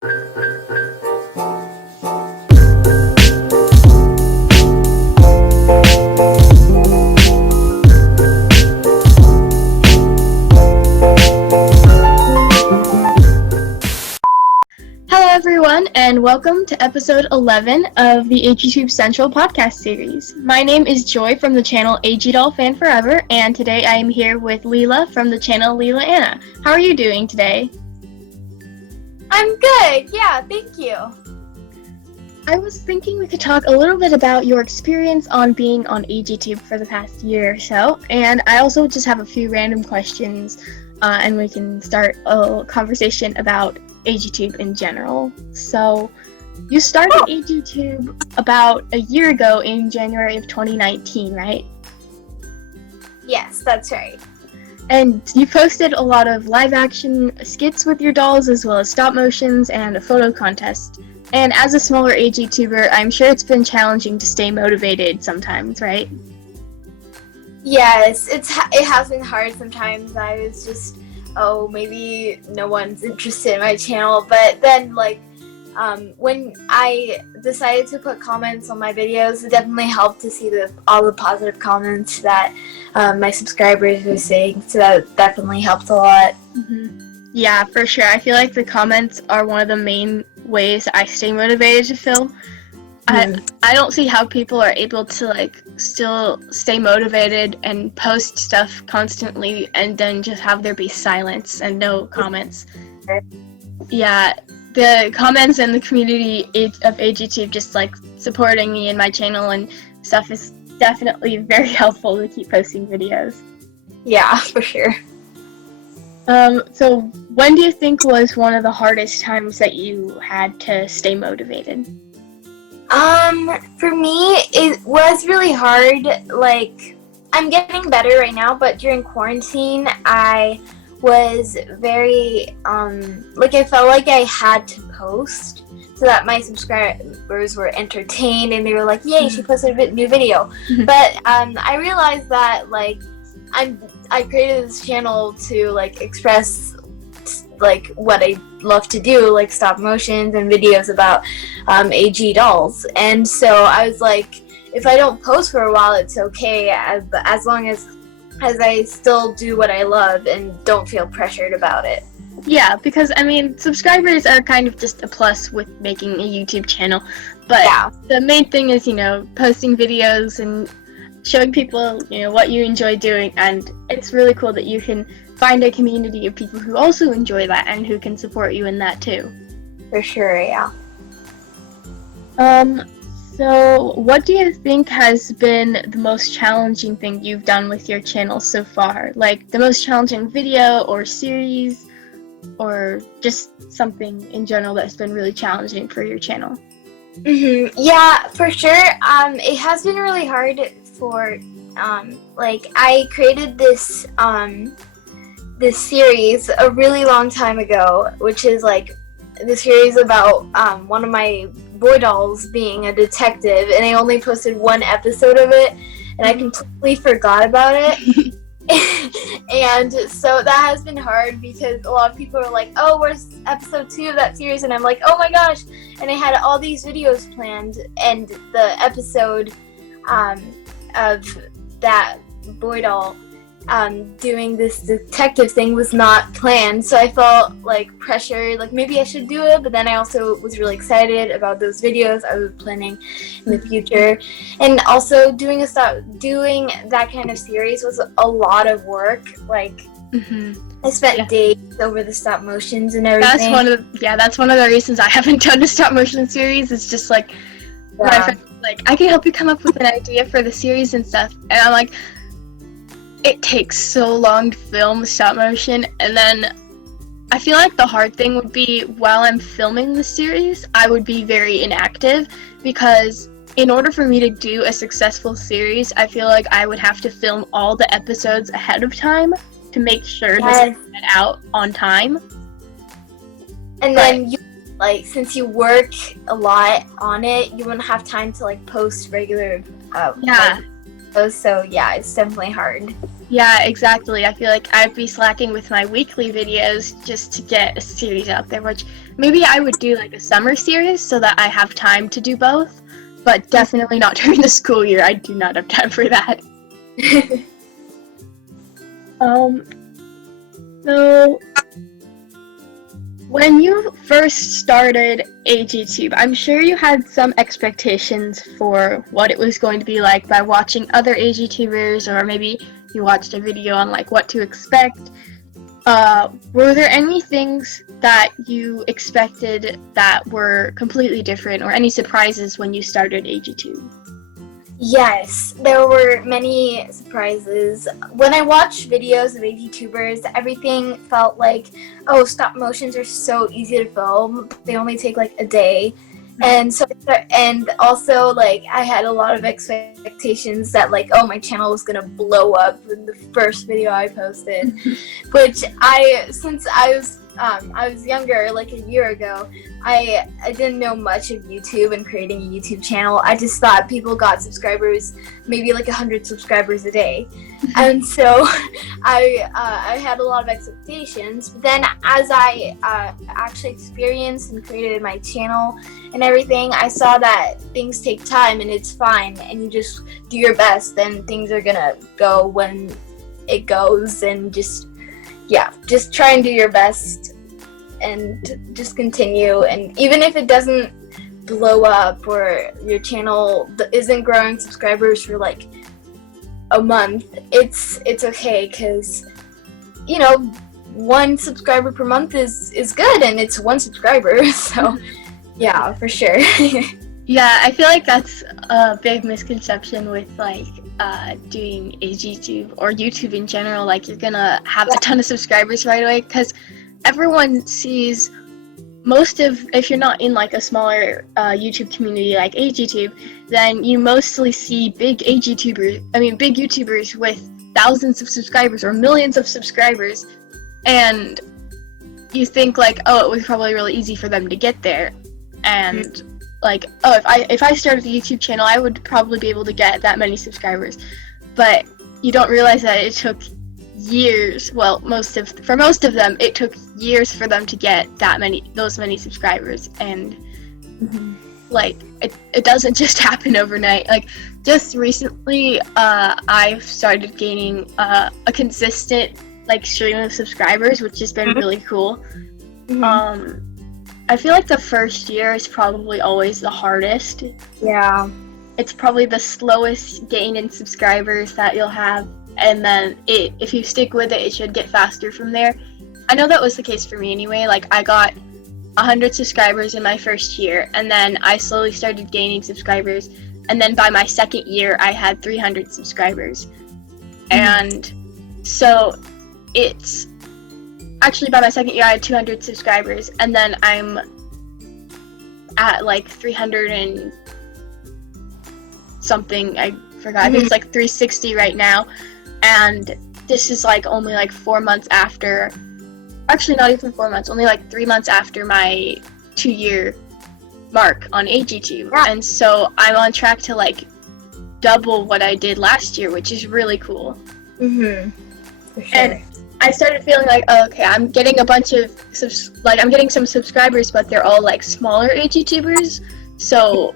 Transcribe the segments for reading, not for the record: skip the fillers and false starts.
Everyone, and welcome to episode 11 of the AGTube Central podcast series. My name is Joy from the channel AGTube Fan Forever, and today I am here with Lillah from the channel Lillah Anna. How are you doing today? I'm good, yeah, thank you. I was thinking we could talk a little bit about your experience on being on AGTube for the past year or so, and I also just have a few random questions, and we can start a conversation about AGTube in general. So, you started AGTube about a year ago in January of 2019, right? Yes, that's right. And you posted a lot of live action skits with your dolls, as well as stop motions and a photo contest. And as a smaller AGTuber, I'm sure it's been challenging to stay motivated sometimes, right? Yes, it has been hard sometimes. I was just, maybe no one's interested in my channel, but then when I decided to put comments on my videos, it definitely helped to see all the positive comments that my subscribers were saying, so that definitely helped a lot. Mm-hmm. Yeah, for sure. I feel like the comments are one of the main ways I stay motivated to film. I don't see how people are able to still stay motivated and post stuff constantly and then just have there be silence and no comments. Yeah, the comments and the community of AGTube just supporting me and my channel and stuff is definitely very helpful to keep posting videos. Yeah, for sure. So when do you think was one of the hardest times that you had to stay motivated? For me, it was really hard. I'm getting better right now, but during quarantine, I was very, I felt like I had to post so that my subscribers were entertained and they were like, yay, she posted a new video. But, I realized that, I created this channel to, express what I love to do, like stop motions and videos about AG dolls. And so I was like, if I don't post for a while, it's okay, as long as I still do what I love and don't feel pressured about it. Yeah, because subscribers are kind of just a plus with making a YouTube channel, but yeah, the main thing is, posting videos and showing people, what you enjoy doing, and it's really cool that you can find a community of people who also enjoy that and who can support you in that too. For sure, yeah. So what do you think has been the most challenging thing you've done with your channel so far? Like the most challenging video or series, or just something in general that's been really challenging for your channel? Yeah, for sure. It has been really hard for, I created this series a really long time ago, which is the series about one of my boy dolls being a detective, and I only posted one episode of it, and I completely forgot about it. And so that has been hard because a lot of people are like, oh, where's episode 2 of that series? And I'm like, oh my gosh. And I had all these videos planned, and the episode of that boy doll doing this detective thing was not planned, so I felt pressure, maybe I should do it, but then I also was really excited about those videos I was planning in the future. And also doing that kind of series was a lot of work. I spent days over the stop motions and everything. That's one of the reasons I haven't done a stop motion series. It's just my friend was I can help you come up with an idea for the series and stuff, and I'm like, it takes so long to film stop motion, and then I feel like the hard thing would be while I'm filming the series, I would be very inactive, because in order for me to do a successful series, I feel like I would have to film all the episodes ahead of time to make sure that it's get out on time. And then you, since you work a lot on it, you wouldn't have time to post regular so yeah, it's definitely hard. Yeah, exactly. I feel like I'd be slacking with my weekly videos just to get a series out there, which maybe I would do like a summer series so that I have time to do both, but definitely not during the school year. I do not have time for that. So when you first started AGTube, I'm sure you had some expectations for what it was going to be like by watching other AGTubers, or maybe you watched a video on like what to expect. Were there any things that you expected that were completely different, or any surprises when you started AGTube? Yes, there were many surprises. When I watched videos of AGTubers, everything felt like, oh, stop motions are so easy to film. They only take like a day. And also like I had a lot of expectations that like, oh, my channel was gonna blow up in the first video I posted, which since I was younger, like a year ago, I didn't know much of YouTube and creating a YouTube channel. I just thought people got subscribers, maybe like 100 subscribers a day. And so I had a lot of expectations. But then as I actually experienced and created my channel and everything, I saw that things take time and it's fine. And you just do your best and things are gonna go when it goes, and just try and do your best and just continue. And even if it doesn't blow up or your channel isn't growing subscribers for like a month, it's okay, because you know, 1 subscriber per month is good, and it's 1 subscriber. So yeah, for sure. Yeah, I feel like that's a big misconception with like doing AGTube or YouTube in general. Like, you're gonna have a ton of subscribers right away, because everyone sees if you're not in like a smaller YouTube community like AGTube, then you mostly see big YouTubers with thousands of subscribers or millions of subscribers, and you think like, oh, it was probably really easy for them to get there, and like, oh, if I started a YouTube channel, I would probably be able to get that many subscribers. But you don't realize that it took years. Well, for most of them, it took years for them to get those many subscribers, and like it doesn't just happen overnight. Like, just recently, I've started gaining a consistent like stream of subscribers, which has been really cool. I feel like the first year is probably always the hardest. Yeah. It's probably the slowest gain in subscribers that you'll have, and then if you stick with it, it should get faster from there. I know that was the case for me anyway. Like, I got 100 subscribers in my first year, and then I slowly started gaining subscribers, and then by my second year, I had 300 subscribers. And so actually, by my second year, I had 200 subscribers, and then I'm at like 300 and something. I forgot. I think it's like 360 right now, and this is like only like 4 months after. Actually, not even 4 months. Only like 3 months after my 2-year mark on AGTube, and so I'm on track to like double what I did last year, which is really cool. For sure. And I started feeling like, oh, okay, I'm getting a bunch of I'm getting some subscribers, but they're all like smaller AGTubers, so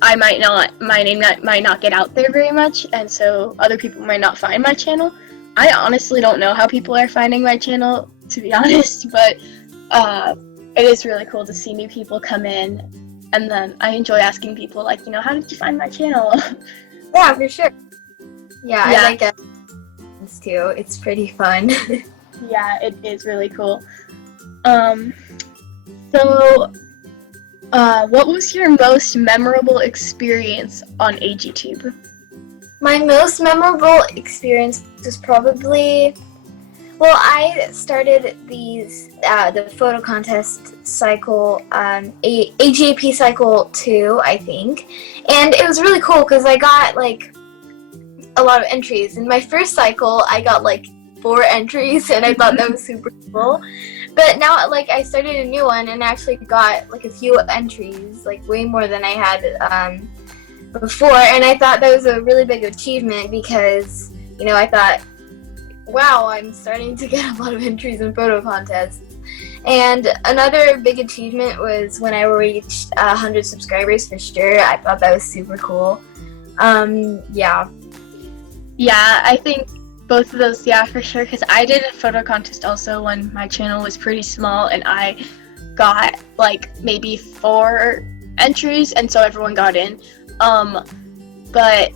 my name might not get out there very much, and so other people might not find my channel. I honestly don't know how people are finding my channel, to be honest, but it is really cool to see new people come in, and then I enjoy asking people like, how did you find my channel? Yeah, for sure. Yeah, I like it too. It's pretty fun. Yeah, it is really cool. So what was your most memorable experience on AGTube? My most memorable experience was probably, I started the photo contest cycle, AGAP cycle 2, I think, and it was really cool because I got like a lot of entries. In my first cycle, I got like 4 entries, and I thought that was super cool. But now, like, I started a new one and actually got like a few entries, like way more than I had before, and I thought that was a really big achievement because, I thought wow, I'm starting to get a lot of entries in photo contests. And another big achievement was when I reached 100 subscribers for sure. I thought that was super cool. Yeah. Yeah, I think both of those, yeah, for sure, because I did a photo contest also when my channel was pretty small, and I got like maybe 4 entries, and so everyone got in. But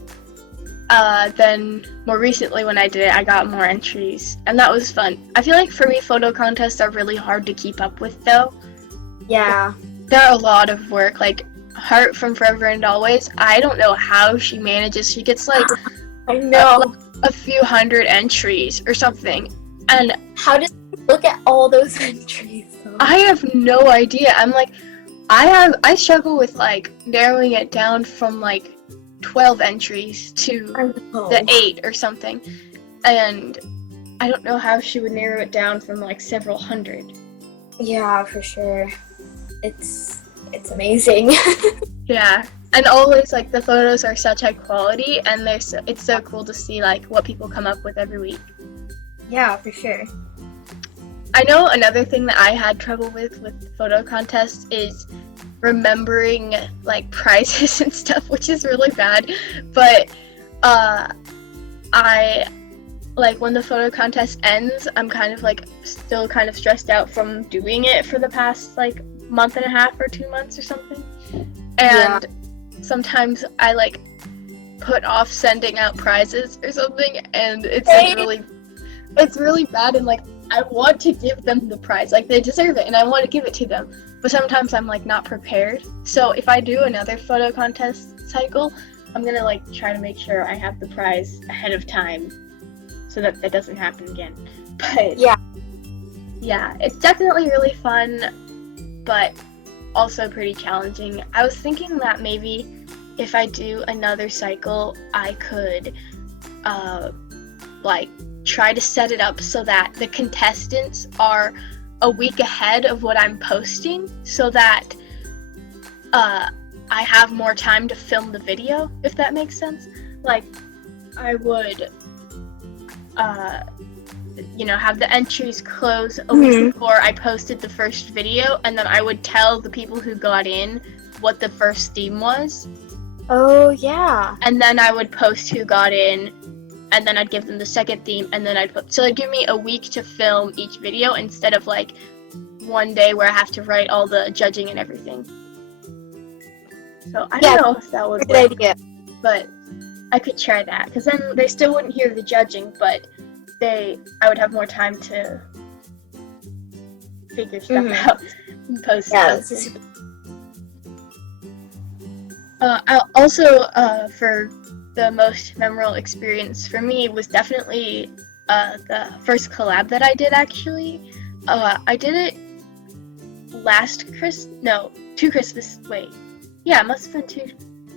then more recently when I did it, I got more entries, and that was fun. I feel like for me, photo contests are really hard to keep up with though. Yeah. They're a lot of work, like Heart from Forever and Always. I don't know how she manages. She gets like I know. a few hundred entries or something. And how does she look at all those entries? I have no idea. I'm like, I struggle with like narrowing it down from like 12 entries to the 8 or something, and I don't know how she would narrow it down from like several hundred. Yeah, for sure. It's amazing. Yeah, and always like the photos are such high quality, and it's so cool to see like what people come up with every week. Yeah, for sure. I know another thing that I had trouble with photo contests is remembering like prizes and stuff, which is really bad. But I like when the photo contest ends, I'm kind of like still kind of stressed out from doing it for the past like month and a half or 2 months or something. And sometimes I like put off sending out prizes or something, and it's like really bad, and like I want to give them the prize, like they deserve it and I want to give it to them, but sometimes I'm like not prepared. So if I do another photo contest cycle, I'm gonna like try to make sure I have the prize ahead of time so that doesn't happen again. But yeah, it's definitely really fun, but also pretty challenging. I was thinking that maybe if I do another cycle, I could like try to set it up so that the contestants are a week ahead of what I'm posting, so that I have more time to film the video, if that makes sense. Like I would have the entries close a week before I posted the first video, and then I would tell the people who got in what the first theme was. Oh yeah. And then I would post who got in, and then I'd give them the second theme, and then so it'd give me a week to film each video instead of like one day where I have to write all the judging and everything. So I don't know if that would work, idea. But I could try that, because then they still wouldn't hear the judging, but I would have more time to figure stuff out and post stuff. Also, for the most memorable experience for me was definitely the first collab that I did, actually. I did it it must have been 2,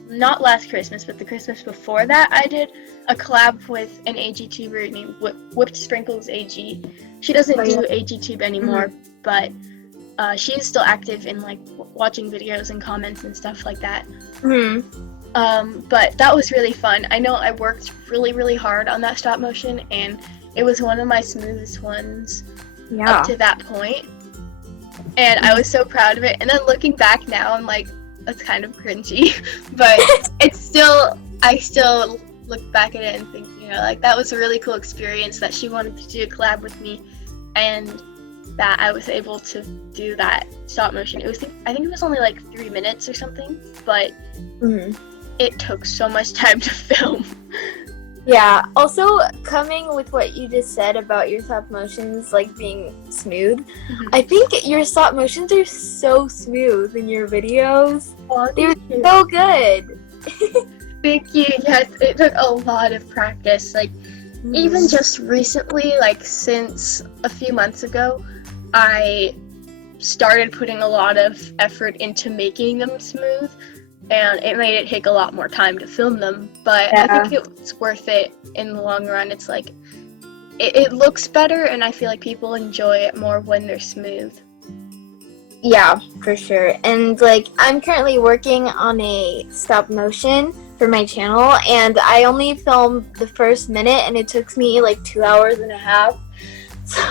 not last Christmas, but the Christmas before that. I did a collab with an AGTuber named 𝔸𝕠𝕦𝕥. She doesn't do AGTube anymore, but she is still active in like watching videos and comments and stuff like that. But that was really fun. I know I worked really, really hard on that stop motion, and it was one of my smoothest ones up to that point. And I was so proud of it. And then looking back now, I'm like, that's kind of cringy. But I still look back at it and think, like that was a really cool experience that she wanted to do a collab with me, and that I was able to do that stop motion. I think it was only like 3 minutes or something, but it took so much time to film. Yeah, also coming with what you just said about your stop motions like being smooth, I think your stop motions are so smooth in your videos. Oh, they're so good. Thank you. Yes, it took a lot of practice. Like even just recently, like since a few months ago, I started putting a lot of effort into making them smooth, and it made it take a lot more time to film them, but I think it's worth it in the long run. It's like it looks better, and I feel like people enjoy it more when they're smooth. Yeah, for sure. And like I'm currently working on a stop motion for my channel, and I only filmed the first minute, and it took me like 2 hours and a half. So,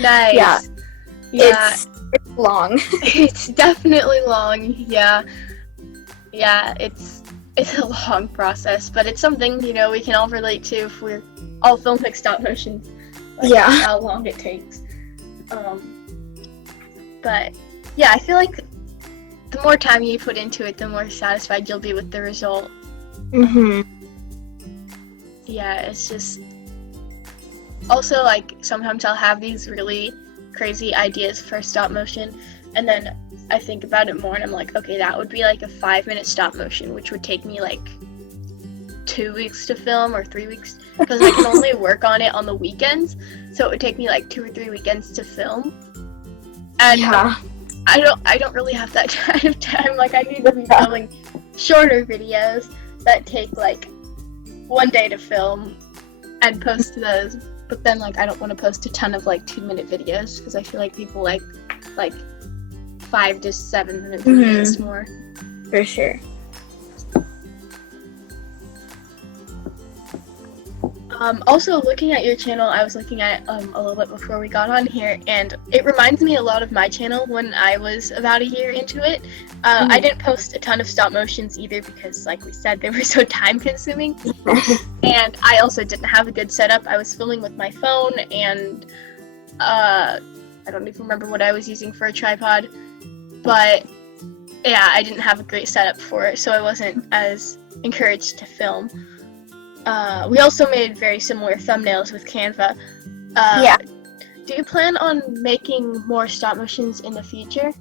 Nice. yeah. Yeah. It's long. It's definitely long. Yeah. Yeah, it's a long process, but it's something, you know, we can all relate to if we're all filming stop motions. Like, Yeah. how long it takes. But yeah, I feel like the more time you put into it, the more satisfied you'll be with the result. Mhm. Yeah, it's just also like sometimes I'll have these really crazy ideas for stop motion, and then I think about it more and I'm like, okay, that would be like a 5-minute stop motion, which would take me like 2 weeks to film or 3 weeks, because I can only work on it on the weekends, so it would take me like 2 or 3 weekends to film. And Yeah. I don't really have that kind of time. Like, I need to be filming shorter videos that take like 1 day to film and post those. But then like I don't want to post a ton of like 2-minute videos, because I feel like people like 5 to 7 minute videos more. For sure. Also, looking at your channel, I was looking at a little bit before we got on here, and it reminds me a lot of my channel when I was about a year into it. I didn't post a ton of stop motions either, because like we said, they were so time consuming. And I also didn't have a good setup. I was filming with my phone, and I don't even remember what I was using for a tripod. But yeah, I didn't have a great setup for it, so I wasn't as encouraged to film. We also made very similar thumbnails with Canva. Yeah. Do you plan on making more stop motions in the future?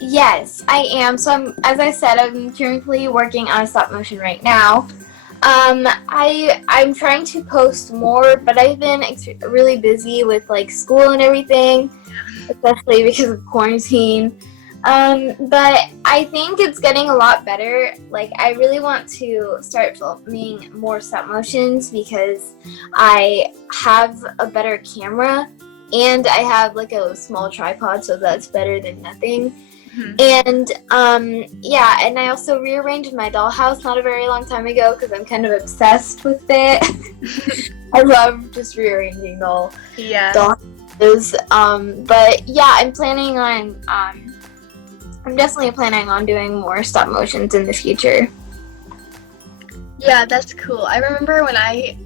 Yes, I am. So as I said, I'm currently working on a stop motion right now. I'm trying to post more, but I've been really busy with like school and everything, especially because of quarantine. But I think it's getting a lot better. Like, I really want to start filming more stop motions because I have a better camera and I have like a small tripod, so that's better than nothing. And yeah, and I also rearranged my dollhouse not a very long time ago because I'm kind of obsessed with it. I love just rearranging dollhouses. But yeah, I'm definitely planning on doing more stop motions in the future. Yeah, that's cool. I remember when I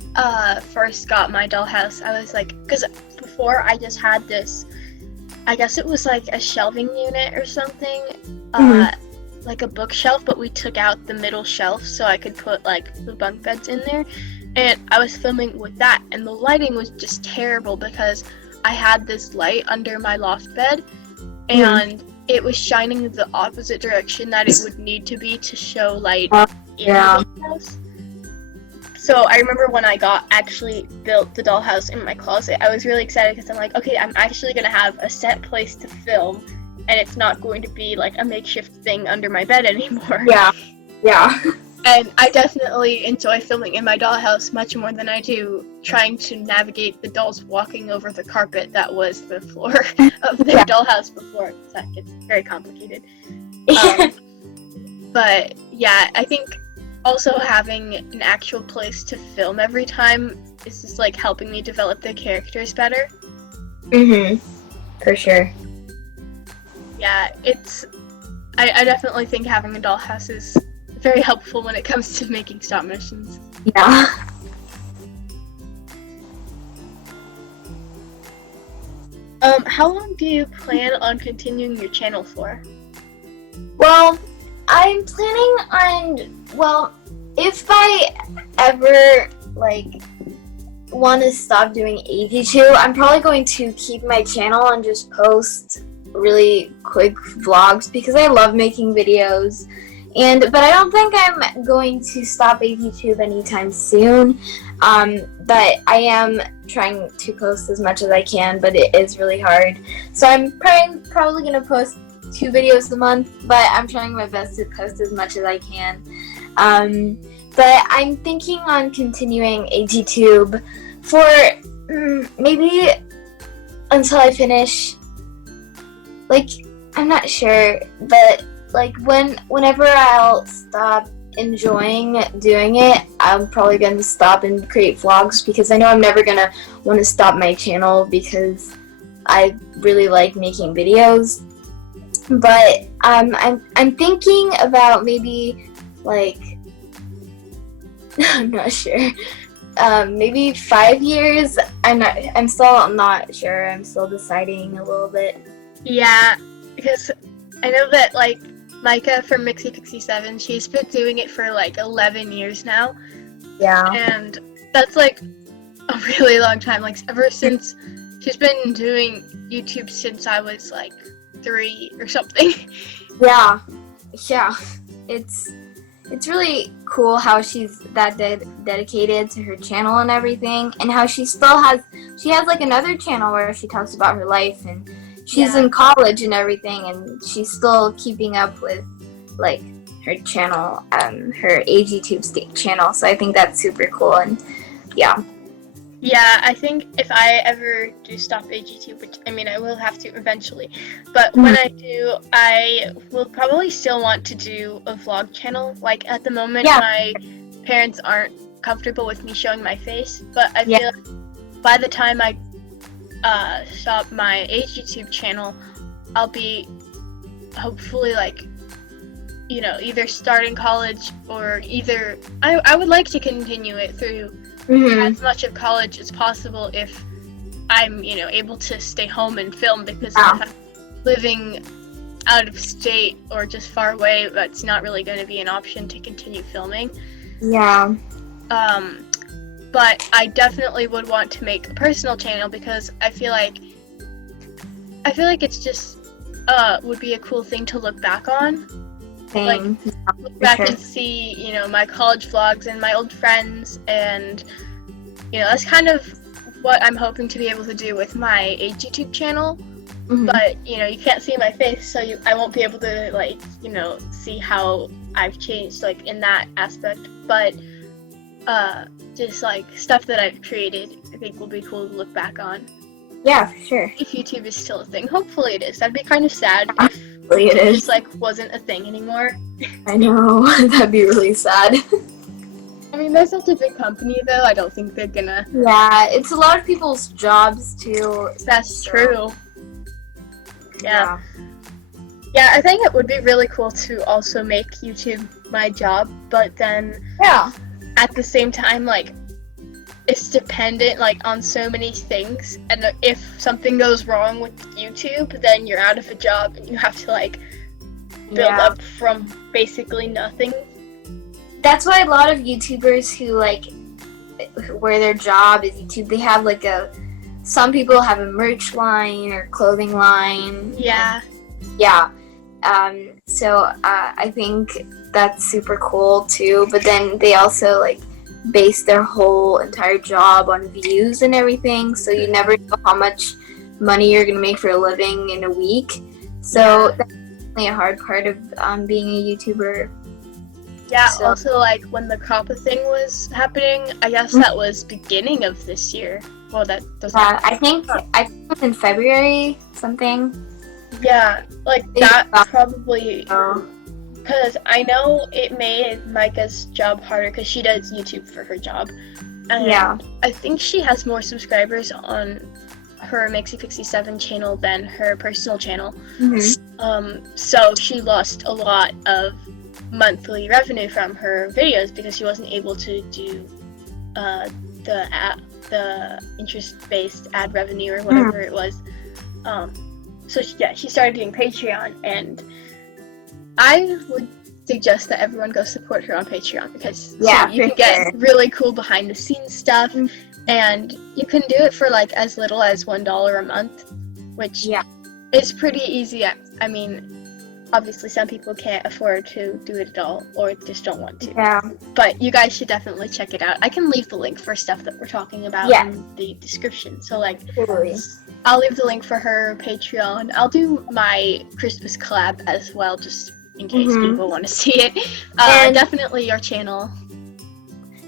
first got my dollhouse, I was like, because before I just had this, I guess it was like a shelving unit or something, like a bookshelf, but we took out the middle shelf so I could put like the bunk beds in there, and I was filming with that, and the lighting was just terrible because I had this light under my loft bed, and it was shining the opposite direction that it would need to be to show light in the house. So I remember when I actually built the dollhouse in my closet, I was really excited because I'm like, okay, I'm actually going to have a set place to film, and it's not going to be like a makeshift thing under my bed anymore. Yeah. And I definitely enjoy filming in my dollhouse much more than I do trying to navigate the dolls walking over the carpet that was the floor of their dollhouse before. That gets very complicated. But yeah, I think also having an actual place to film every time is just like helping me develop the characters better. For sure. Yeah, I definitely think having a dollhouse is very helpful when it comes to making stop motions. Yeah. How long do you plan on continuing your channel for? Well, I'm planning on, if I ever, want to stop doing AGTube, I'm probably going to keep my channel and just post really quick vlogs because I love making videos. But I don't think I'm going to stop AGTube anytime soon. But I am trying to post as much as I can, but it is really hard. So I'm probably going to post 2 videos a month, but I'm trying my best to post as much as I can. But I'm thinking on continuing AGTube for maybe until I finish. I'm not sure, but whenever I'll stop enjoying doing it, I'm probably going to stop and create vlogs, because I know I'm never going to want to stop my channel because I really like making videos. But I'm thinking about maybe, like, I'm not sure. Maybe 5 years. I'm still not sure. I'm still deciding a little bit. Yeah, because I know that, like, Micah from 𝔸𝕠𝕦𝕥, she's been doing it for like 11 years now. Yeah. And that's like a really long time. Like, ever since she's been doing YouTube since I was like 3 or something. Yeah. It's really cool how she's that dedicated to her channel and everything, and how she has like another channel where she talks about her life, and she's in college and everything, and she's still keeping up with like her channel, her AGTube channel. So I think that's super cool, and yeah. Yeah, I think if I ever do stop AGTube, which I mean I will have to eventually, but when I do, I will probably still want to do a vlog channel. Like, at the moment, my parents aren't comfortable with me showing my face, but I feel like by the time I stop my AGTube channel, I'll be hopefully, like, you know, either starting college, or either I would like to continue it through as much of college as possible if I'm, you know, able to stay home and film, because if I'm living out of state or just far away, that's not really going to be an option to continue filming. Yeah. But I definitely would want to make a personal channel, because I feel like it's just would be a cool thing to look back on. Like, look back and see, you know, my college vlogs and my old friends, and, you know, that's kind of what I'm hoping to be able to do with my AGTube channel. But, you know, you can't see my face, so I won't be able to, like, you know, see how I've changed, like, in that aspect. But just, like, stuff that I've created, I think will be cool to look back on. Yeah, for sure. If YouTube is still a thing. Hopefully it is. That'd be kind of sad if it is. Like, wasn't a thing anymore. I know. That'd be really sad. I mean, they're such a big company, though. I don't think they're gonna... Yeah, it's a lot of people's jobs, too. That's true. Yeah. I think it would be really cool to also make YouTube my job, but then at the same time, like, it's dependent, like, on so many things, and if something goes wrong with YouTube, then you're out of a job, and you have to, like, build up from basically nothing. That's why a lot of YouTubers who, like, where their job is YouTube, they have, like, some people have a merch line or clothing line. So I think that's super cool too, but then they also, like, base their whole entire job on views and everything, so you never know how much money you're gonna make for a living in a week. So that's definitely a hard part of being a YouTuber. Also, like, when the COPPA thing was happening, I guess that was beginning of this year. Well, that doesn't I think it was in February something. Yeah, like, that probably, because I know it made Micah's job harder, because she does YouTube for her job, and I think she has more subscribers on her 𝔸𝕠𝕦𝕥 channel than her personal channel. So she lost a lot of monthly revenue from her videos, because she wasn't able to do the interest-based ad revenue or whatever it was. So she started doing Patreon, and I would suggest that everyone go support her on Patreon, because you can get really cool behind-the-scenes stuff, and you can do it for, like, as little as $1 a month, which is pretty easy. I mean, obviously some people can't afford to do it at all, or just don't want to. But you guys should definitely check it out. I can leave the link for stuff that we're talking about in the description. So, like, I'll leave the link for her Patreon. I'll do my Christmas collab as well, just in case people want to see it. Definitely your channel.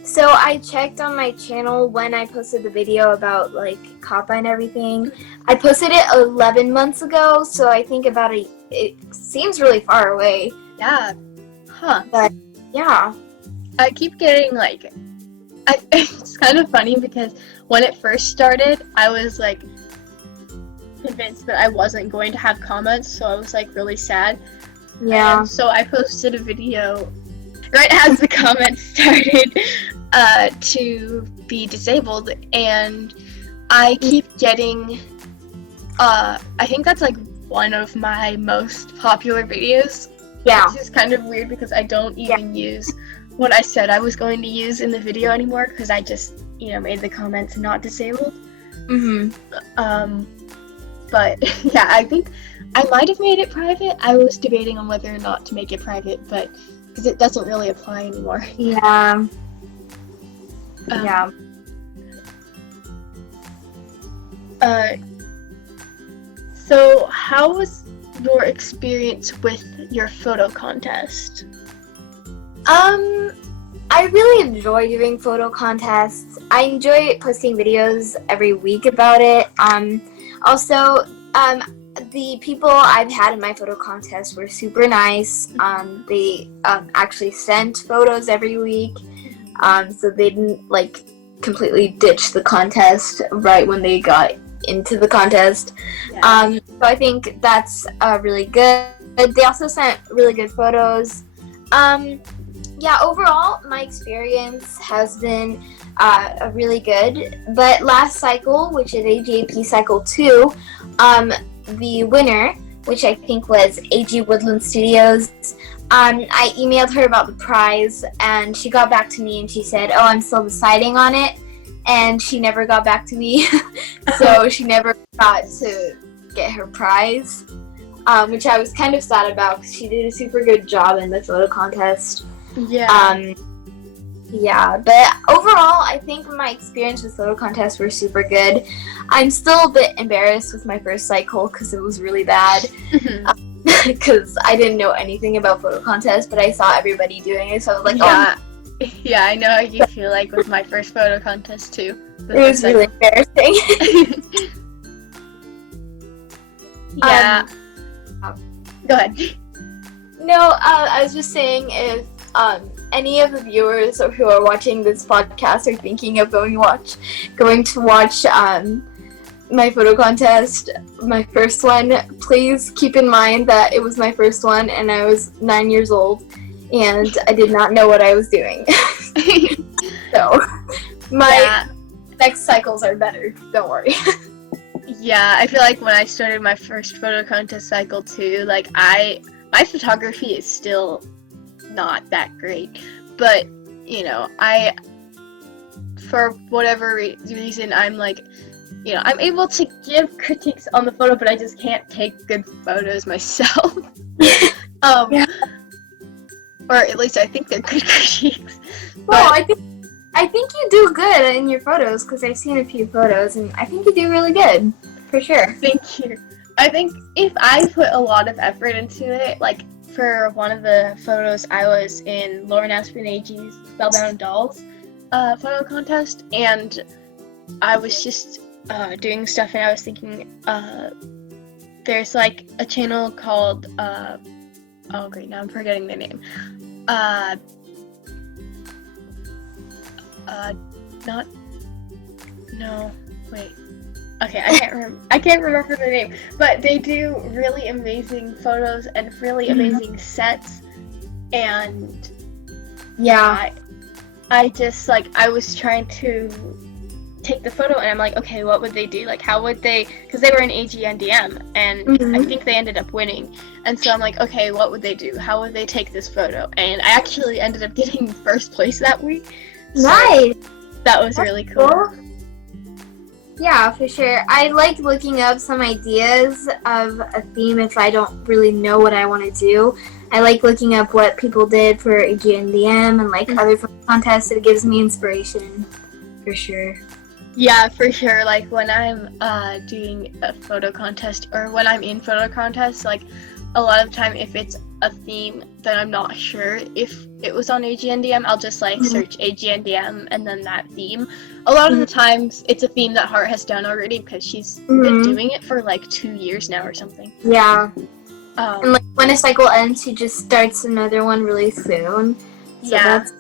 So I checked on my channel when I posted the video about, like, COPPA and everything. I posted it 11 months ago, so I think it seems really far away. Yeah. Huh. But Yeah. I keep getting, like, it's kind of funny because when it first started, I was, like, convinced that I wasn't going to have comments, so I was, like, really sad. Yeah. And so I posted a video right as the comments started to be disabled, and I keep getting, I think that's, like, one of my most popular videos. Yeah. It's just kind of weird because I don't even use what I said I was going to use in the video anymore because I just, made the comments not disabled. But yeah, I think I might have made it private. I was debating on whether or not to make it private, but because it doesn't really apply anymore. Yeah. Yeah. So how was your experience with your photo contest? I really enjoy doing photo contests. I enjoy posting videos every week about it. Also, the people I've had in my photo contest were super nice. They actually sent photos every week, so they didn't like completely ditch the contest right when they got into the contest. So I think that's really good. They also sent really good photos. Yeah, overall, my experience has been really good. But last cycle, which is AGAP Cycle 2, the winner, which I think was AG Woodland Studios, I emailed her about the prize, and she got back to me and she said, oh, I'm still deciding on it. And she never got back to me, so she never got to get her prize, which I was kind of sad about because she did a super good job in the photo contest. Yeah. Yeah, but overall, I think my experience with photo contests were super good. I'm still a bit embarrassed with my first cycle because it was really bad. Because I didn't know anything about photo contests, but I saw everybody doing it, so I was like, yeah. Yeah, I know how you feel like with my first photo contest too. It was really embarrassing. Yeah. Go ahead. No, I was just saying if any of the viewers who are watching this podcast are thinking of going to watch my photo contest, my first one, please keep in mind that it was my first one and I was 9 years old and I did not know what I was doing. So my next cycles are better, don't worry. Yeah, I feel like when I started my first photo contest cycle too, like my photography is still not that great, but I, for whatever reason, I'm like, I'm able to give critiques on the photo, but I just can't take good photos myself. Or at least I think they're good critiques. Well, I think you do good in your photos because I've seen a few photos and I think you do really good, for sure. Thank you. I think if I put a lot of effort into it, like for one of the photos, I was in Lauren Aspen AG's 𝔸𝕠𝕦𝕥 photo contest, and I was just doing stuff, and I was thinking, there's like a channel called, oh great, now I'm forgetting the name. Okay, I can't remember the name, but they do really amazing photos and really amazing sets, and I just I was trying to take the photo, and I'm like, okay, what would they do? Like, how would they? Because they were in AGNDM, and I think they ended up winning, and so I'm like, okay, what would they do? How would they take this photo? And I actually ended up getting first place that week. Nice. So that was really cool. Yeah, for sure. I like looking up some ideas of a theme if I don't really know what I want to do. I like looking up what people did for AGNDM and other contests. It gives me inspiration, for sure. Yeah, for sure. Like when I'm doing a photo contest or when I'm in photo contests, like a lot of the time if it's a theme that I'm not sure if it was on AGNDM, I'll just search AGNDM and then that theme. A lot of the times it's a theme that Heart has done already because she's been doing it for 2 years now or something. Yeah. And when a cycle ends, she just starts another one really soon. So that's,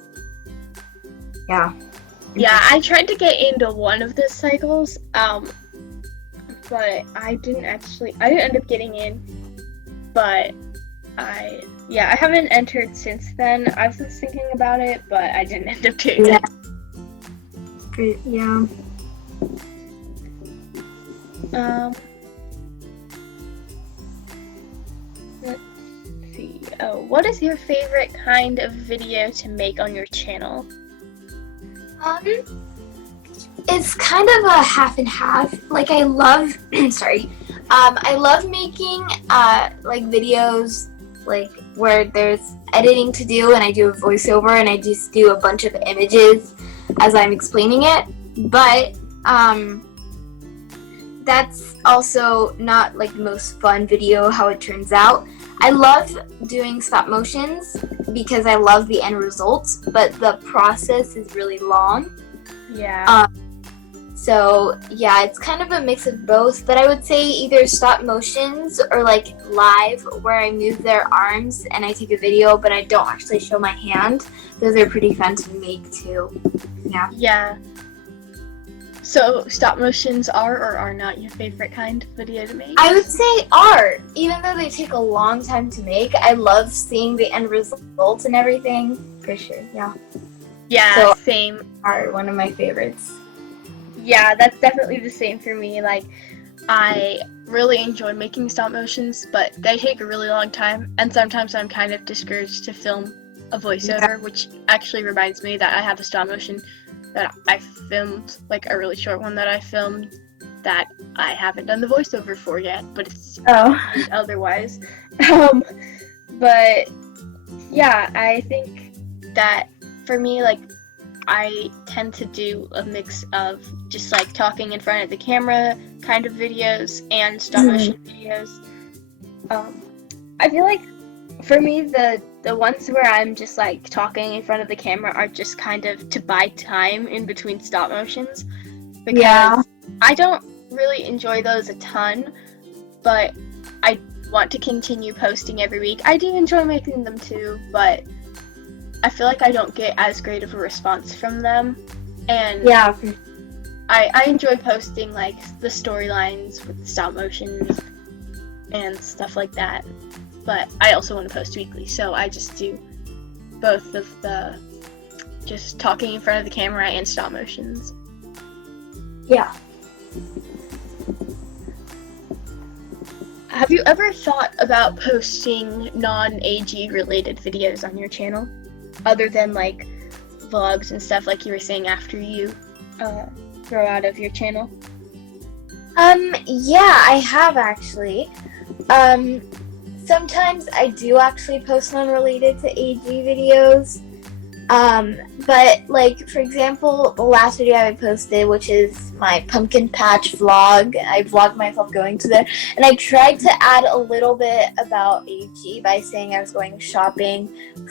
yeah. Yeah, I tried to get into one of the cycles, but I didn't end up getting in, but I haven't entered since then. I was thinking about it, but I didn't end up doing it. Great, yeah. Let's see. Oh, what is your favorite kind of video to make on your channel? It's kind of a half and half. Like, I love, I love making, like, videos, like, where there's editing to do, and I do a voiceover, and I just do a bunch of images as I'm explaining it. But, that's also not, like, the most fun video, how it turns out. I love doing stop motions because I love the end results, but the process is really long. Yeah. So, yeah, it's kind of a mix of both, but I would say either stop motions or, like, live, where I move their arms and I take a video, but I don't actually show my hand. Those are pretty fun to make, too. Yeah. Yeah. So, stop motions are or are not your favorite kind of video to make? I would say are. Even though they take a long time to make, I love seeing the end results and everything. For sure, yeah. Yeah, so, same. Are one of my favorites. Yeah, that's definitely the same for me. Like, I really enjoy making stop motions, but they take a really long time, and sometimes I'm kind of discouraged to film a voiceover, which actually reminds me that I have a stop motion that I filmed, like a really short one that I filmed that I haven't done the voiceover for yet, but it's otherwise. But yeah, I think that for me, like, I tend to do a mix of just like talking in front of the camera kind of videos and stop motion videos. I feel like for me, the ones where I'm just like talking in front of the camera are just kind of to buy time in between stop motions, because I don't really enjoy those a ton, but I want to continue posting every week. I do enjoy making them too, but I feel like I don't get as great of a response from them, and I enjoy posting like the storylines with stop motions and stuff like that, but I also want to post weekly, so I just do both of the just talking in front of the camera and stop motions. Yeah. Have you ever thought about posting non-AG related videos on your channel? Other than like vlogs and stuff like you were saying after you grow out of your channel? Yeah, I have actually. Sometimes I do actually post non-related to AG videos. But like, for example, the last video I posted, which is my pumpkin patch vlog, I vlogged myself going to there, and I tried to add a little bit about AG by saying I was going shopping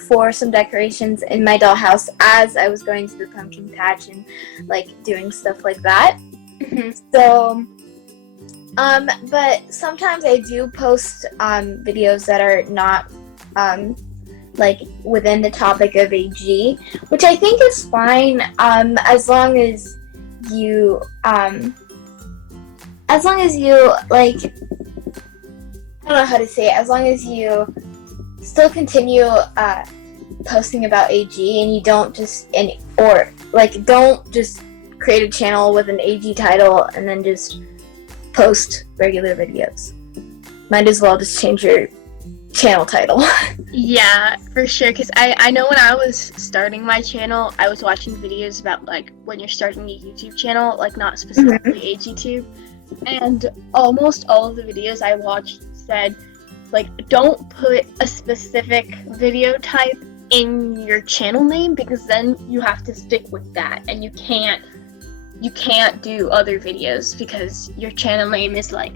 for some decorations in my dollhouse as I was going to the pumpkin patch and like doing stuff like that. So, but sometimes I do post videos that are not like within the topic of AG, which I think is fine, as long as you like, I don't know how to say it, as long as you still continue posting about AG and you don't just don't just create a channel with an AG title and then just post regular videos. Might as well just change your channel title. Yeah, for sure, because I know when I was starting my channel, I was watching videos about like when you're starting a YouTube channel, like not specifically AGTube, and almost all of the videos I watched said like, don't put a specific video type in your channel name, because then you have to stick with that, and you can't do other videos because your channel name is like,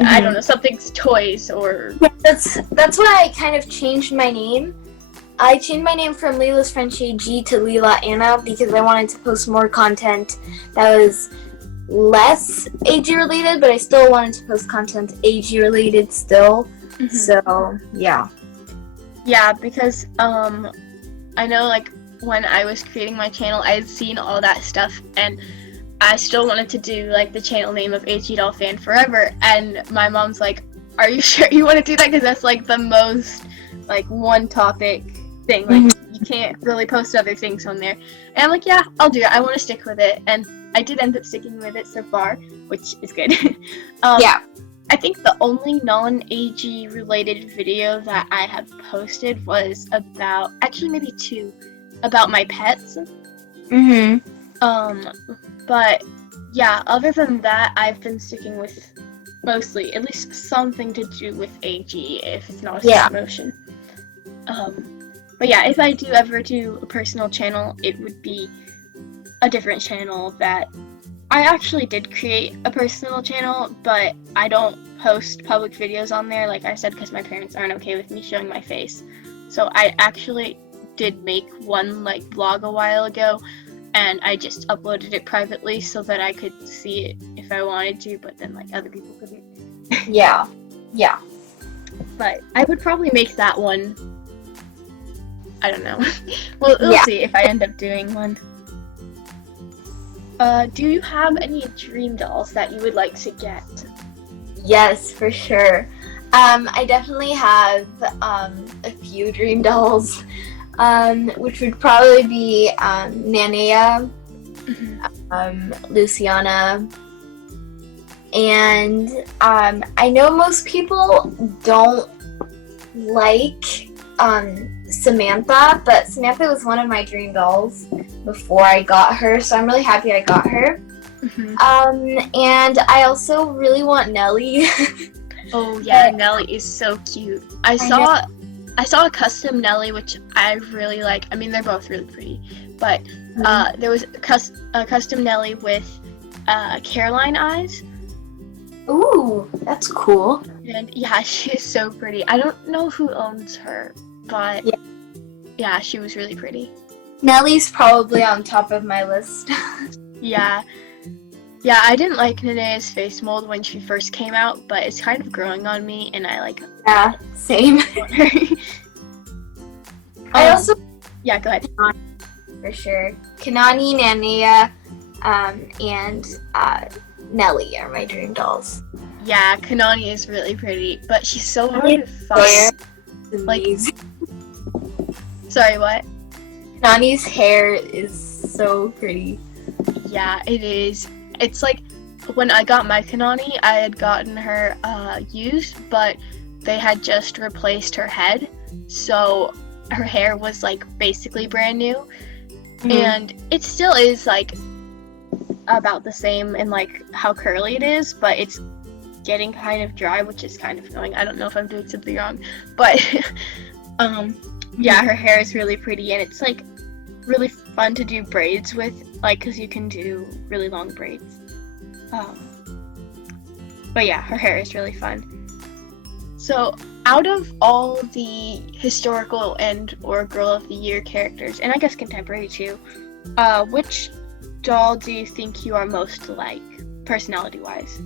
I don't know, something's toys or... Yeah, that's why I kind of changed my name. I changed my name from Lillah's French AG to Lillah Anna because I wanted to post more content that was less AG related, but I still wanted to post content AG related still. So, yeah. Yeah, because I know like when I was creating my channel, I had seen all that stuff, and I still wanted to do like the channel name of 𝔸𝕠𝕦𝕥 forever. And my mom's like, "Are you sure you want to do that? Because that's like the most like one topic thing. Like you can't really post other things on there." And I'm like, "Yeah, I'll do it. I want to stick with it." And I did end up sticking with it so far, which is good. Yeah. I think the only non-AG related video that I have posted was about, actually maybe two, about my pets. But yeah, other than that, I've been sticking with mostly at least something to do with AG if it's not a stop motion. But yeah, if I do ever do a personal channel, it would be a different channel that I actually did create a personal channel, but I don't post public videos on there, like I said, because my parents aren't okay with me showing my face. So I actually did make one like vlog a while ago, and I just uploaded it privately so that I could see it if I wanted to, but then like other people couldn't. Yeah. But I would probably make that one. I don't know. Well, we'll see if I end up doing one. Do you have any dream dolls that you would like to get? Yes, for sure. I definitely have a few dream dolls, which would probably be 𝔸𝕠𝕦𝕥, Lillah Anna, and I know most people don't like Samantha, but Samantha was one of my dream dolls before I got her, so I'm really happy I got her. And I also really want Nellie. Oh yeah, Nellie is so cute. I saw a custom Nellie, which I really like. I mean, they're both really pretty, but there was a custom Nellie with Caroline eyes. Ooh, that's cool. And yeah, she is so pretty. I don't know who owns her, but yeah, she was really pretty. Nellie's probably on top of my list. Yeah, I didn't like 𝔸𝕠𝕦𝕥's face mold when she first came out, but it's kind of growing on me, and I like. Yeah, same. I also. Yeah, go ahead. For sure, Kanani, 𝔸𝕠𝕦𝕥, and Nellie are my dream dolls. Yeah, Kanani is really pretty, but she's so hard to find. Like, sorry, what? Kanani's hair is so pretty. Yeah, it is. It's like when I got my Kanani, I had gotten her used, but they had just replaced her head, so her hair was like basically brand new, and it still is like about the same in like how curly it is, but it's getting kind of dry, which is kind of annoying. I don't know if I'm doing something wrong, but yeah, her hair is really pretty, and it's like really fun to do braids with, like, because you can do really long braids. But yeah, her hair is really fun. So out of all the historical and or girl of the year characters, and I guess contemporary too, which doll do you think you are most like, personality wise?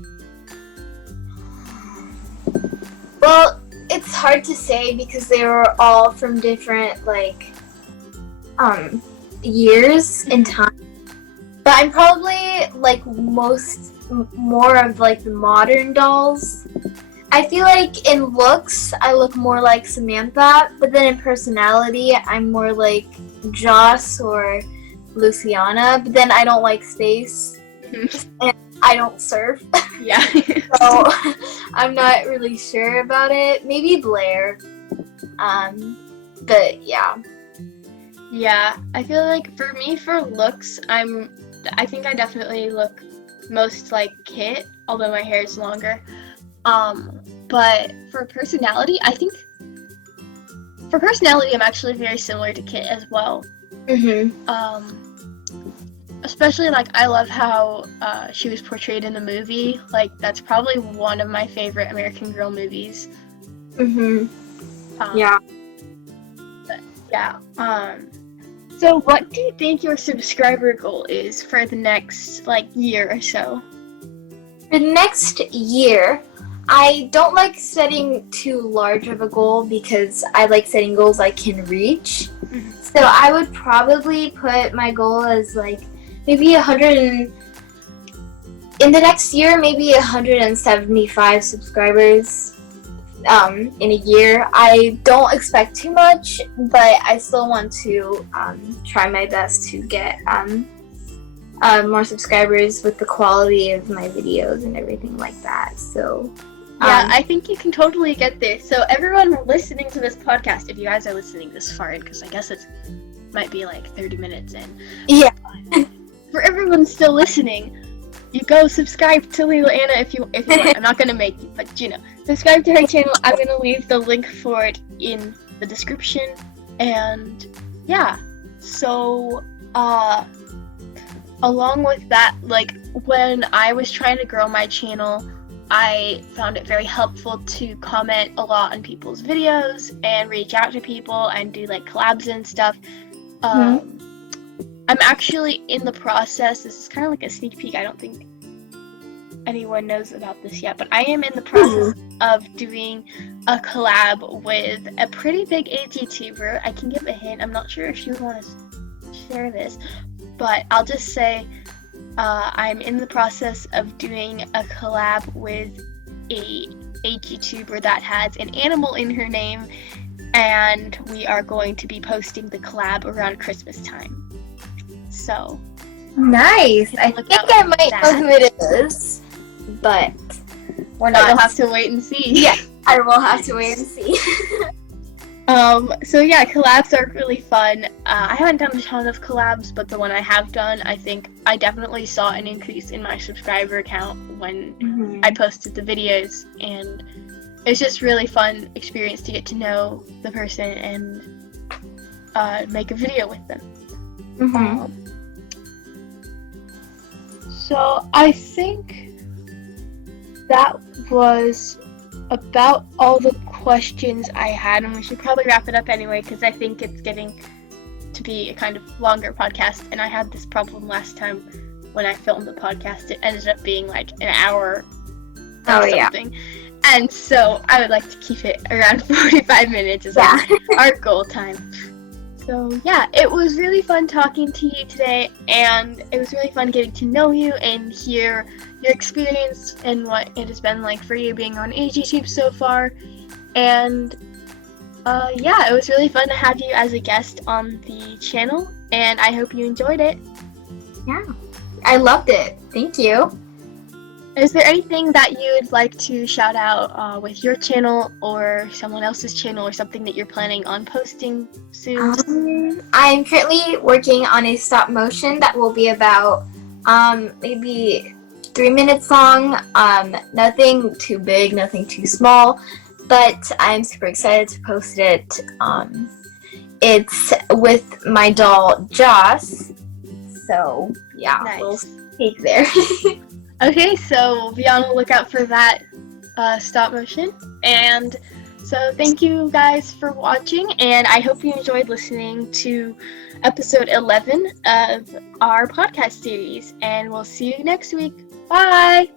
Well, it's hard to say because they were all from different like years in time. But I'm probably like more of like the modern dolls. I feel like in looks I look more like Samantha, but then in personality I'm more like Joss or Lillah Anna, but then I don't like space and I don't surf. Yeah. So I'm not really sure about it. Maybe Blair. But yeah. Yeah, I feel like for me, for looks, I think I definitely look most like Kit, although my hair is longer. But for personality, I think for personality, I'm actually very similar to Kit as well. Especially like I love how she was portrayed in the movie. Like that's probably one of my favorite American Girl movies. Yeah. But, yeah. So what do you think your subscriber goal is for the next like year or so? For the next year, I don't like setting too large of a goal because I like setting goals I can reach. Mhm. So I would probably put my goal as like maybe 100 in the next year, maybe 175 subscribers in a year. I don't expect too much, but I still want to try my best to get more subscribers with the quality of my videos and everything like that. So yeah, I think you can totally get there. So everyone listening to this podcast, if you guys are listening this far in, because I guess it might be like 30 minutes in. Yeah. For everyone still listening, you go subscribe to Lillah Anna if you want. I'm not gonna make you, but subscribe to her channel. I'm gonna leave the link for it in the description. And yeah, so along with that, like when I was trying to grow my channel, I found it very helpful to comment a lot on people's videos and reach out to people and do like collabs and stuff. I'm actually in the process, this is kind of like a sneak peek, I don't think anyone knows about this yet, but I am in the process of doing a collab with a pretty big AGTuber. I can give a hint, I'm not sure if she would want to share this, but I'll just say I'm in the process of doing a collab with a AGTuber that has an animal in her name, and we are going to be posting the collab around Christmas time. So nice. I think I might know who it is, but we're not. You'll have to wait and see. Yeah, I will have to wait and see. So yeah, collabs are really fun. I haven't done a ton of collabs, but the one I have done, I think I definitely saw an increase in my subscriber count when I posted the videos, and it's just really fun experience to get to know the person and make a video with them. So I think that was about all the questions I had, and we should probably wrap it up anyway because I think it's getting to be a kind of longer podcast, and I had this problem last time when I filmed the podcast. It ended up being like an hour or something. And so I would like to keep it around 45 minutes as our goal time. So yeah, it was really fun talking to you today, and it was really fun getting to know you and hear your experience and what it has been like for you being on AGTube so far. And yeah, it was really fun to have you as a guest on the channel, and I hope you enjoyed it. Yeah, I loved it. Thank you. Is there anything that you would like to shout out with your channel or someone else's channel, or something that you're planning on posting soon? I'm currently working on a stop motion that will be about maybe 3 minutes long. Nothing too big, nothing too small, but I'm super excited to post it. It's with my doll Joss, so yeah, nice. We'll take there. Okay, so we'll be on the lookout for that stop motion. And so thank you guys for watching, and I hope you enjoyed listening to episode 11 of our podcast series, and we'll see you next week. Bye!